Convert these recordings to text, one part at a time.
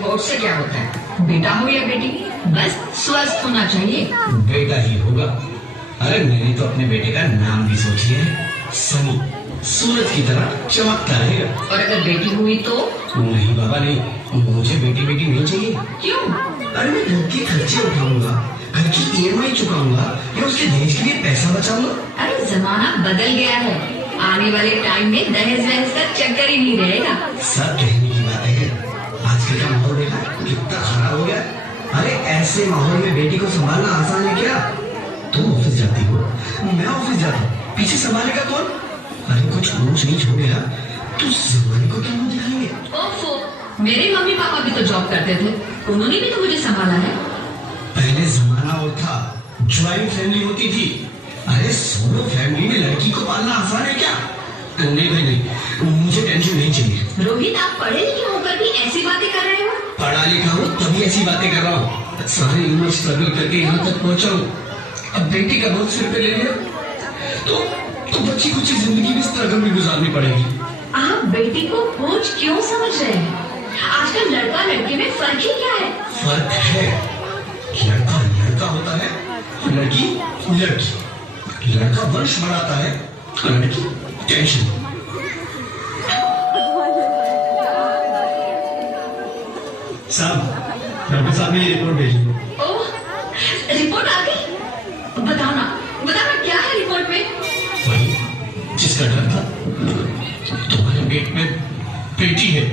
Report से क्या होता है? बेटा हो या बेटी, बस स्वस्थ होना चाहिए। बेटा ही होगा। अरे मैंने तो अपने बेटे का नाम भी सोच लिया है, सनी। सूरज की तरह चमकता रहेगा। और अगर बेटी हुई तो? नहीं बाबा नहीं, मुझे बेटी नहीं चाहिए। क्यों? अरे मैं घर के खर्चे उठाऊंगा, घर की EMI चुकाऊंगा या उसके दहेज के लिए पैसा बचाऊंगा। अरे जमाना बदल गया है, आने वाले टाइम में दहेज वहेज का चक्कर ही नहीं रहेगा। सब कहने की बात है, आजकल का माहौल देखा कितना खराब हो गया। अरे ऐसे माहौल में बेटी को संभालना आसान है क्या? तुम ऑफिस जाती हो, मैं ऑफिस जाता हूँ, पीछे संभालेगा कौन? अरे कुछ ऊंच नीच हो गया तो जमाने को क्या मुंह दिखाएंगे? ओफो, मेरे मम्मी पापा भी तो जॉब करते थे, उन्होंने भी तो मुझे संभाला है। पहले जमाना और था, ज्वाइंट फैमिली होती थी। अरे सोलो फैमिली में लड़की को पालना आसान है क्या? नहीं भाई नहीं, मुझे टेंशन नहीं चाहिए। रोहित, आप पढ़े लिखे होकर भी ऐसी बातें कर रहे हो? पढ़ा लिखा हूँ तभी ऐसी बातें कर रहा हूँ। सारी उम्र स्ट्रगल करके यहाँ तक पहुँचा हूँ, अब बेटी का बोझ सिर पे ले लिया तो बच्ची कुछ जिंदगी में स्ट्रगल भी गुजारनी पड़ेगी। आप बेटी को बोझ क्यों समझ रहे हैं? आजकल लड़का लड़के में फर्क ही क्या है? फर्क है, लड़का लड़का होता है, लड़की लड़की। लड़का वंश बढ़ाता है, लड़की टेंशन। साहब, डॉक्टर साहब ने रिपोर्ट भेजी। ओह, रिपोर्ट आ गई? बताना क्या है रिपोर्ट में? वही जिसका डर था, तुम्हारे पेट में बेटी है।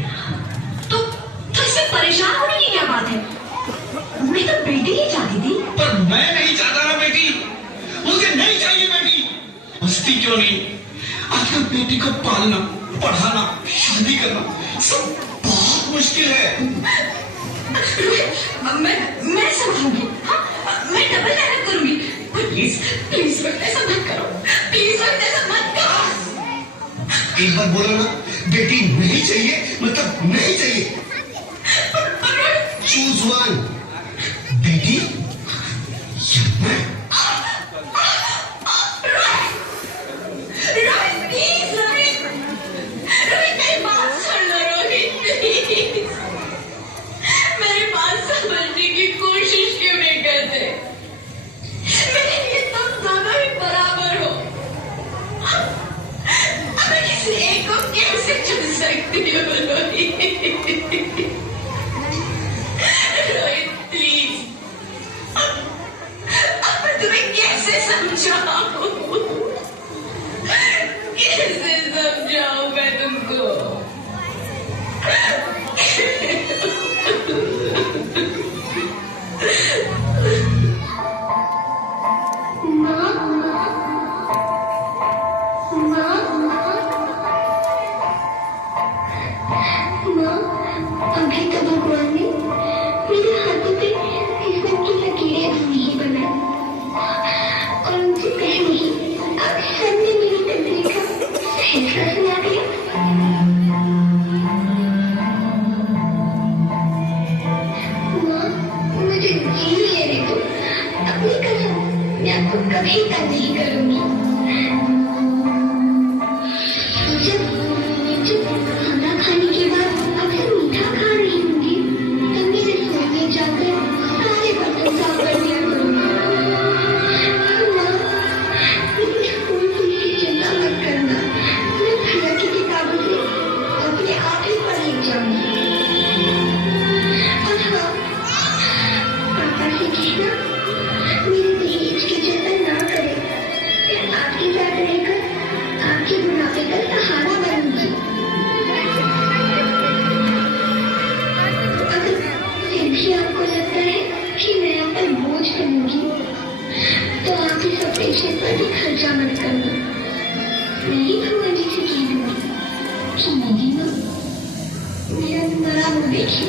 तो इसमें परेशान होने की क्या बात है? मैं तो बेटी ही चाहती थी। पर मैं नहीं चाहता ना बेटी, मुझे नहीं चाहिए बेटी। हंसती क्यों नहीं? आजकल बेटी को पालना, पढ़ाना, शादी करना सब बहुत मुश्किल है। मैं संभालूंगी, हाँ? मैं डबल मेहनत करूंगी। प्लीज प्लीज ऐसा मत करो, प्लीज ऐसा मत करो। एक बार बोलो ना, बेटी नहीं चाहिए मतलब नहीं चाहिए। चूज वन, बेटी या मैं। रोहित प्लीज, रोहित मेरी बात सुन लो रोहित प्लीज। मेरी बात समझने की कोशिश क्यों नहीं करते? मेरे लिए तुम दोनों ही बराबर हो। मैं किसी एक को कैसे चुन सकती हूँ रोहित? रोहित प्लीज, अब मैं तुम्हें कैसे समझाऊं? कैसे समझाऊं मैं तुमको? अभी तो भगवान ने मेरे हाथों पे किस्मत की लकीरें नहीं बनाई और उनसे पहले ही अब सब ने मेरी तकदीर का फैसला सुना दिया। माँ, मुझे जी लेने दो, अपनी कसम मैं आपको कभी तंग नहीं करूंगी। जब खाना खाने के बाद अक्सर मीठा खा रही होंगी, तब मेरे रसोई में जाकर सारे बर्तन साफ कर दिया करूंगी। माँ, मुझे स्कूल फीस की चिंता मत करना, मैं भैया की किताबों से अपने आप ही पढ़ लिख जाऊंगी। और हाँ, पापा से कहना मेरे दहेज की चिंता ना करें, मैं आपके साथ रहकर आपके बुढ़ापे का सहारा बनूंगी। अगर फिर भी आपको लगता है कि मैं आप पर बोझ बनूंगी, तो आप इस ऑपरेशन पर भी खर्चा मत करना। मैं ही भगवान जी से कह दूंगी कि मेरी माँ मेरा बड़ा मुंह देखी।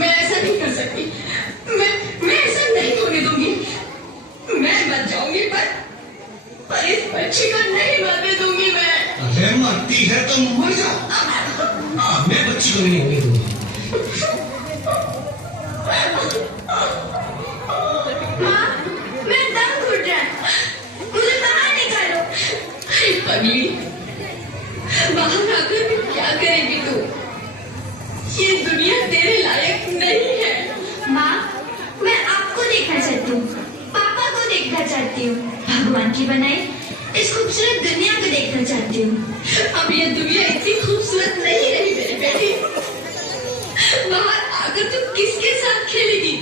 मैं ऐसा नहीं कर सकती। मैं ऐसा नहीं होने दूंगी। मैं मर जाऊंगी पर इस बच्ची को नहीं मरने दूंगी मैं। अरे मरती है तो मर जा। मैं बच्ची को नहीं होने दूंगा। माँ, मैं दम घुट रहा है, मुझे बाहर निकालो। अरे पगली, बाहर आकर भी क्या करेगी तू? ये दुनिया तेरे लायक नहीं है। माँ, मैं आपको देखना चाहती हूँ, पापा को देखना चाहती हूँ, भगवान की बनाई इस खूबसूरत दुनिया को देखना चाहती हूँ। अब ये दुनिया इतनी खूबसूरत नहीं रही मेरी बेटी। बाहर आकर तू किसके साथ खेलेगी?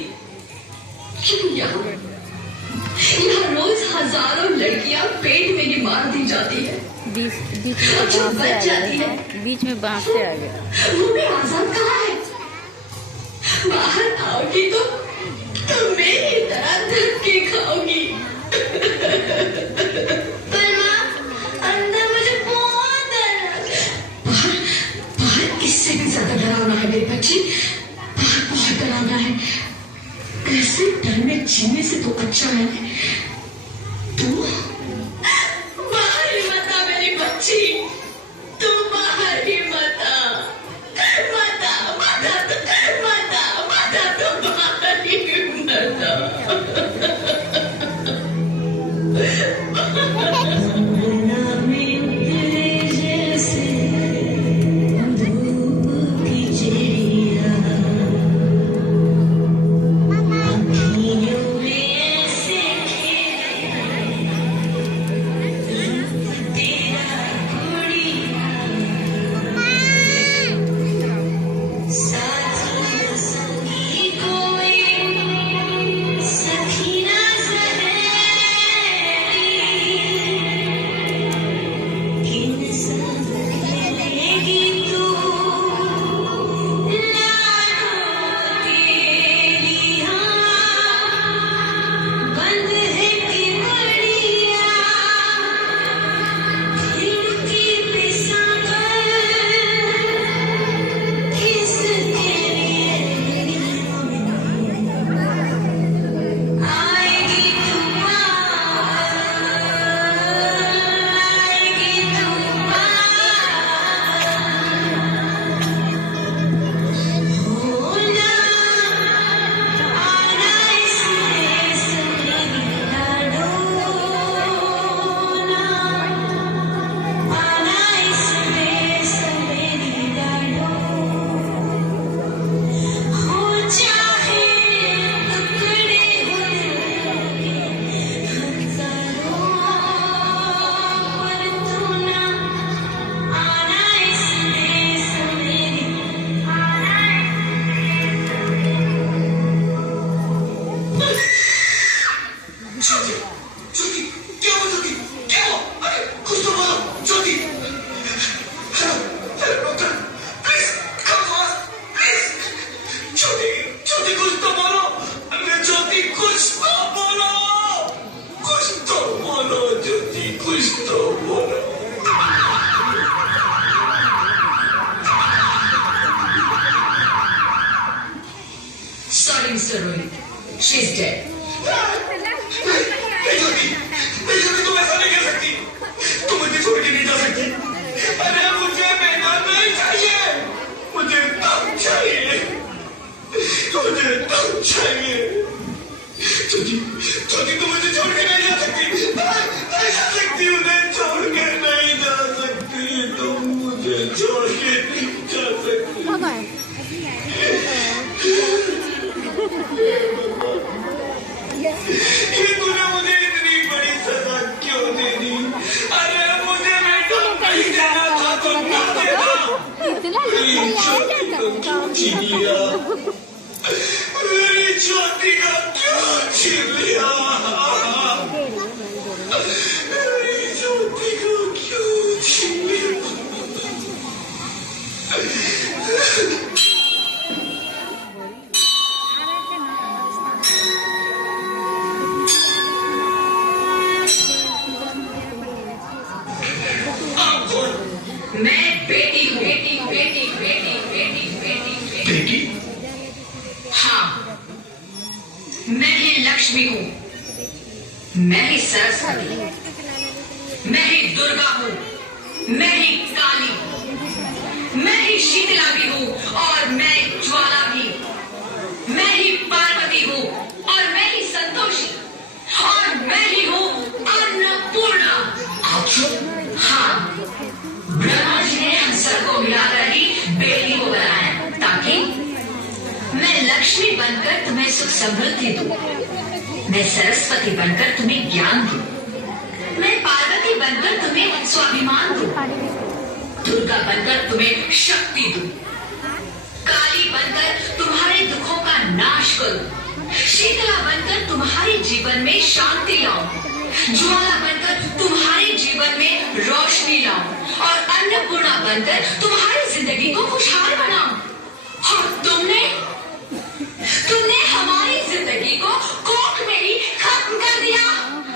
क्यों यहाँ रोज हजारों लड़कियां पेट में ही मार दी जाती है। बीच में बांस से आ गया। वो भी आजाद कहाँ है? बाहर आओगी तो मेरी तरह धक्के खाओगी। पर माँ, अंदर मुझे बहुत डर लग रहा है। बाहर इससे भी ज्यादा डरावना है मेरी बच्ची। बाहर बहुत डरावना है। ऐसे डर में जीने से तो अच्छा है तू बाहर ही मत आ मेरी बच्ची। तू बाहर ही मत आ। मत आ, मत आ, मत आ, मत आ, तू बाहर ही मत आ। Sorry, Mr. Rohit. She's dead. तुम ऐसा नहीं कर सकती। तुम मुझे छोड़ के नहीं जा सकती। अरे मुझे बेटा नहीं चाहिए। मुझे दम चाहिए। मुझे दम चाहिए। छोटी तुम मुझे छोड़ के नहीं जा सकती। नहीं जा सकती। उन्हें छोड़ के नहीं जा सकती। तुम मुझे छोड़ के नहीं जा सकती। तूने मुझे इतनी बड़ी सजा क्यों दे दी? अरे मुझे बेटा नहीं देना था तो ना देना। मेरी छोटी को क्यों छीन लिया? मेरी छोटी का क्यों छीन लिया? मेरी छोटी को क्यों छीन लिया? मैं बेटी हूँ। बेटी? मैं ही लक्ष्मी हूँ, मैं ही सरस्वती, मैं ही दुर्गा हूँ, मैं ही काली, मैं ही शीतला भी हूँ और मैं ज्वाला भी, मैं ही पार्वती हूँ और मैं ही संतोषी और मैं ही हूँ अन्नपूर्णा। हाँ, ब्रह्मा जी ने हम सबको मिलाकर ही बेटी को बनाया ताकि मैं लक्ष्मी बनकर तुम्हें सुख समृद्धि दूं, मैं सरस्वती बनकर तुम्हें ज्ञान दूं, मैं पार्वती बनकर तुम्हें स्वाभिमान दूं, दुर्गा बनकर तुम्हें शक्ति दूं, काली बनकर तुम्हारे दुखों का नाश करूं, शीतला बनकर तुम्हारे जीवन में शांति लाऊं, ज्वाला बनकर तुम्हारे जीवन में रोशनी लाऊं और अन्नपूर्णा बनकर तुम्हारी जिंदगी को खुशहाल बनाऊं। और तुमने हमारी जिंदगी को कोख में ही खत्म कर दिया।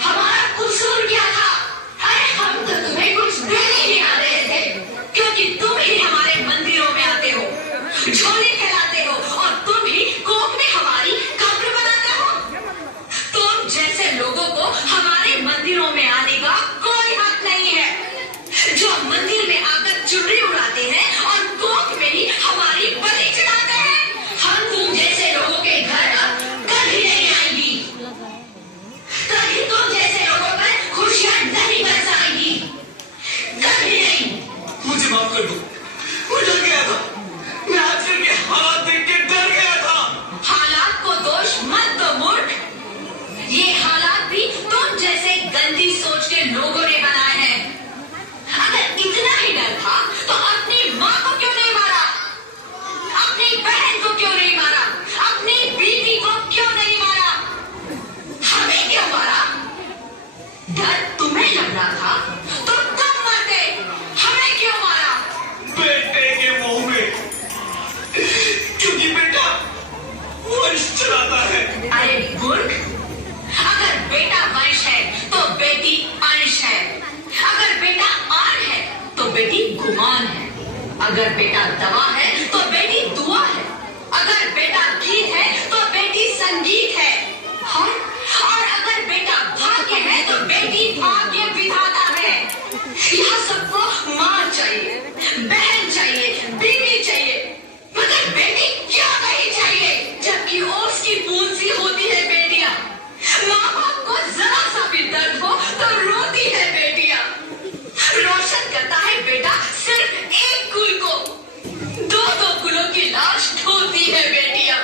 हमारा कसूर क्या था? अरे हम तो तुम्हें कुछ देने ही आ रहे थे, क्योंकि तुम ही हमारे मंदिरों में आते हो, झोली फैलाते हो और तुम ही कोख में हमारी कब्र बनाते हो। तुम जैसे लोगों को हमारे मंदिरों में आने का कोई हक नहीं है, जो मंदिर में आकर चुनरी उड़ाते हैं और कोख में ही हमारी बलि चढ़ाते हैं। हम तुम जैसे लोगों के घर अब कभी नहीं आएंगी, कभी तुम जैसे लोगों पर खुशियां नहीं बरसाएंगी, कभी नहीं। मुझे माफ कर दो, मैं डर गया था, मैं आजकल के हालात देख के डर गया था। हालात को दोष मत दो मूर्ख, ये हालात भी तुम जैसे गंदी सोच के लोगों ने बनाए हैं। अगर इतना ही डर था तो अपनी माँ को क्यों नहीं मारा, अपनी बहन को क्यों नहीं मारा, अपनी बीवी को क्यों नहीं मारा, हमें क्यों मारा? डर तुम्हें लग रहा था तो तुम मरते, हमें क्यों मारा? बेटे के मुंह में, क्योंकि बेटा वंश चलाता है। अरे मूर्ख, अगर बेटा वंश है तो बेटी अंश है, अगर बेटा आन है तो बेटी गुमान है, अगर बेटा दवा है तो बेटी दुआ है, अगर बेटा गीत है तो बेटी संगीत है, और अगर बेटा भाग्य है तो बेटी भाग्य विधाता है। यहाँ सबको माँ चाहिए, बहन चाहिए, बीवी चाहिए, मगर बेटी क्यों नहीं चाहिए? जबकि ओस की बूंद सी होती है बेटियां, माँ बाप को जरा सा भी दर्द हो तो रोती है बेटियां, रोशन करता है बेटा सिर्फ एक कुल को, दो दो कुलों की लाश ढोती है बेटियां,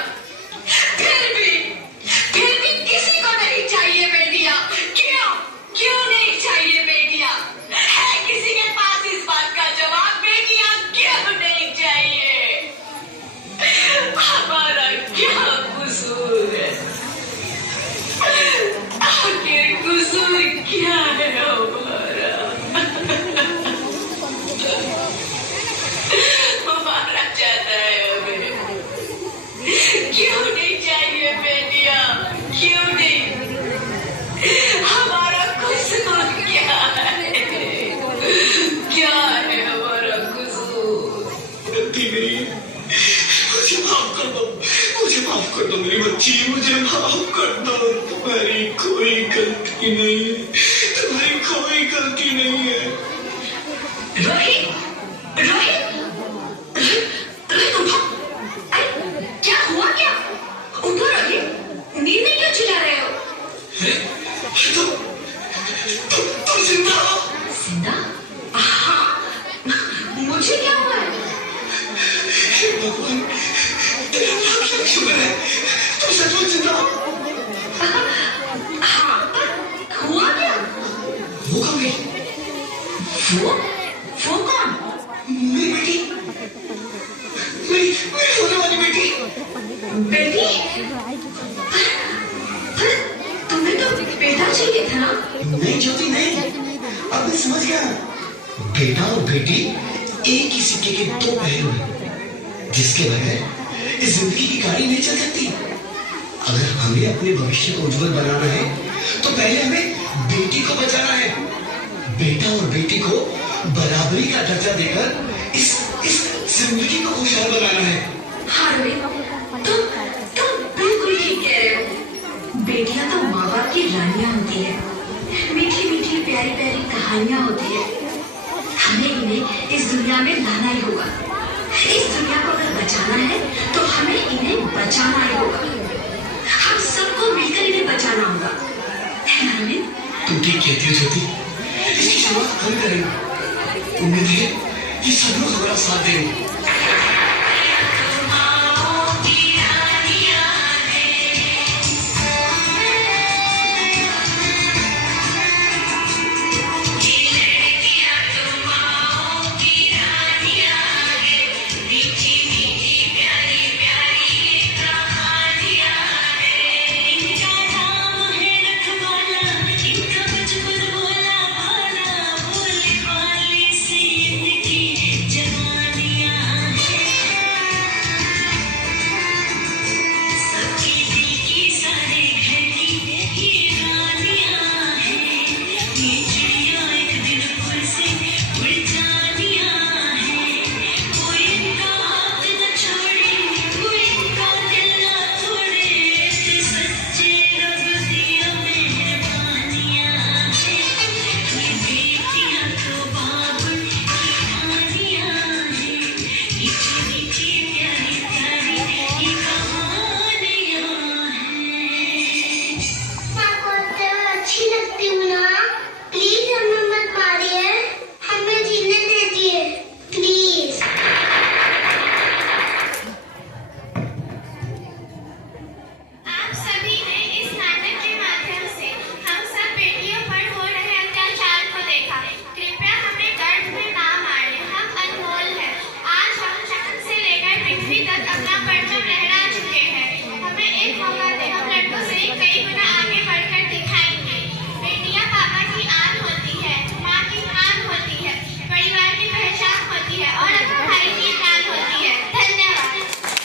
फिर भी किसी को नहीं चाहिए बेटियां। क्यों नहीं चाहिए बेटियां? है किसी के पास इस बात का जवाब? बेटियां क्यों नहीं चाहिए? हमारा क्या कसूर है? आखिर कसूर क्या है हमारा? हमारा जाता है हमें, क्यों नहीं चाहिए बेटियां? क्यों नहीं? हमारा कसूर क्या है? क्या है हमारा कसूर? गलती मेरी, मुझे माफ कर दो, मुझे माफ कर दो मेरी बच्ची, मुझे माफ कर दो। तुम्हारी कोई गलती नहीं है, तुम्हारी कोई गलती नहीं है। रोहित, रोहित, रोहित उठो। अरे क्या हुआ? क्या उठो रोहित, नींद में क्यों चिल्ला रहे हो? तुम जिंदा हो? जिंदा? हाँ, मुझे क्या हुआ है? हे भगवान, तेरा लाख लाख शुक्र है, तुम सचमुच जिंदा हो। हाँ, पर हुआ क्या? वो कब गई? वो कौन? मेरी बेटी, मेरी होने वाली बेटी। बेटी? पर तुम्हें तो बेटा चाहिए था ना? नहीं ज्योति नहीं, अब मैं समझ गया। बेटा और बेटी एक ही सिक्के के दो पहलू हैं, जिसके बगैर इस जिंदगी की गाड़ी नहीं चल सकती। अगर हमें अपने भविष्य को उज्जवल बनाना है तो पहले हमें बेटी को बचाना है, बेटा और बेटी को बराबरी का दर्जा देकर इस जिंदगी को खुशहाल बनाना है। हाँ रोहित, तुम बिल्कुल ठीक कह रहे हो। होती है, मीठी मीठी प्यारी प्यारी कहानियां होती है। हमें इन्हें इस दुनिया में लाना ही होगा। इस दुनिया को अगर बचाना है तो हमें इन्हें बचाना ही होगा। हम सबको मिलकर इन्हें बचाना होगा, है ना अरविंद? तुम ठीक कहती हो ज्योति, इसकी शुरुआत हम करेंगे। उम्मीद है कि सब लोग हमारा साथ देंगे।